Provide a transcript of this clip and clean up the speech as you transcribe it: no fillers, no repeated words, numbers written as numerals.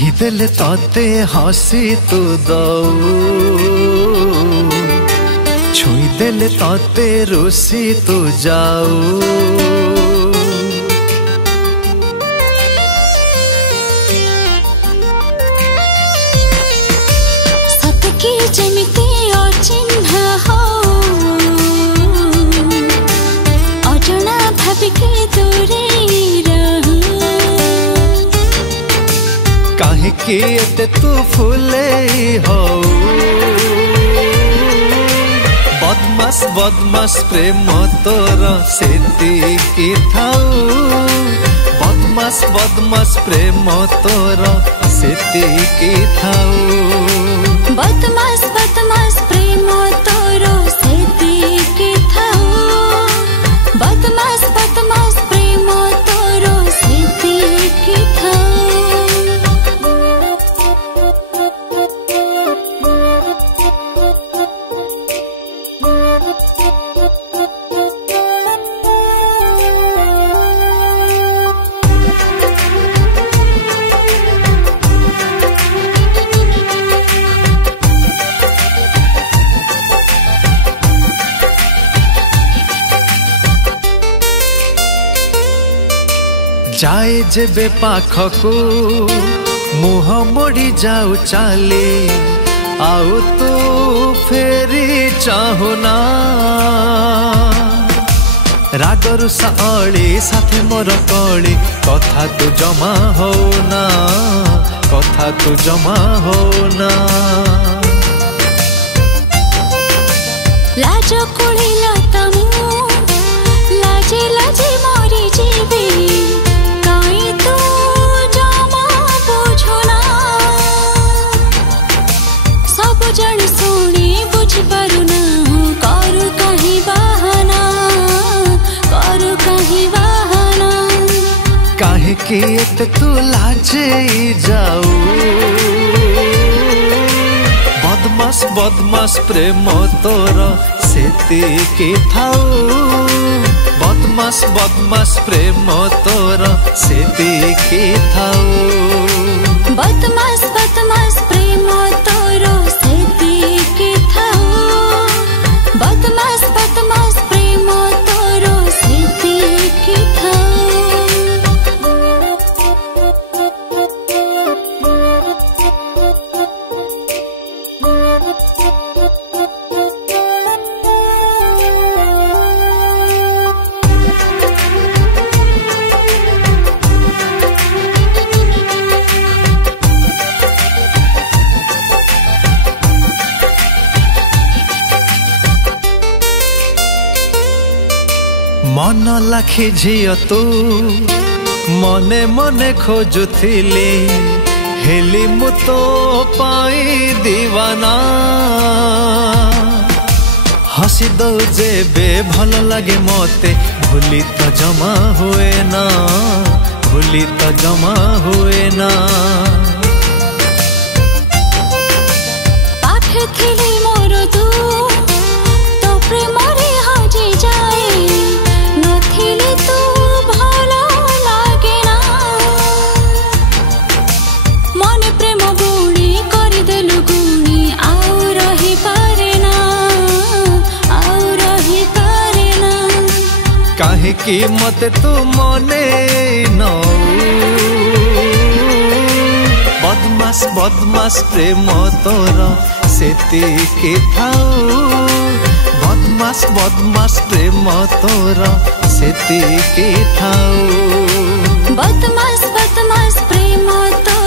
कहीदेले तते हसी तू दऊ छुईदेले तते रुसी तू जाऊ सतकी जमिते अचिन्ह हो अजना भाविके दूरे काहेकि एते तू फुले हो बदमास बदमास प्रेम तोर सेतिकी थाऊ बदमास बदमास प्रेम तोर सेतिकी थाऊ बदमास बदमास प्रेम तोर सेतिकी थाऊ बदमास बदमास प्रेम तोर सेतिकी थाऊ जाए जेबे पाखकू मुह मोड़ी जाऊ चाले आउ तू फेरी चाहुना रागरु साली साथे मोर कली कथा तू जमा होना कथा तू जमा होना लाज कुड़िला तमु लाजे लाजे मोरी जीवी काई तू जमा बुझुना सब जन सुनी बुझ पारुना करू कहीं बहाना करू कहीं बहाना काहे कि एते तू लाजे जाऊ बदमास बदमास प्रेम तोर सेतिकी थाऊ बदमास बदमास प्रेम तोर सेतिकी थाऊ बदमास बदमास प्रेम तोर सेतिकी थाऊ बदमास बदमास प्रेम तोर सेतिकी थाऊ मन लाखी झियो तू मने मने खोजुथिली हेली मु तो पाई दीवाना हसी दौ जेबे भल लगे मते भूली तो जमा हुए ना भूली तो जमा हुए ना पाखे थिली मोर तू तो प्रेम रे हजे जाए नथिली तू भला लागे ना मन प्रेम गुणी करि देलु गुणी आउ रही पारे ना आउ रही पारे ना काहे कि मते तू मने नौ बदमास बदमास प्रेम तोर सेतिकी थाऊ बदमास बदमास प्रेम तोर सेतिकी थाऊ बदमास बदमास प्रेम तो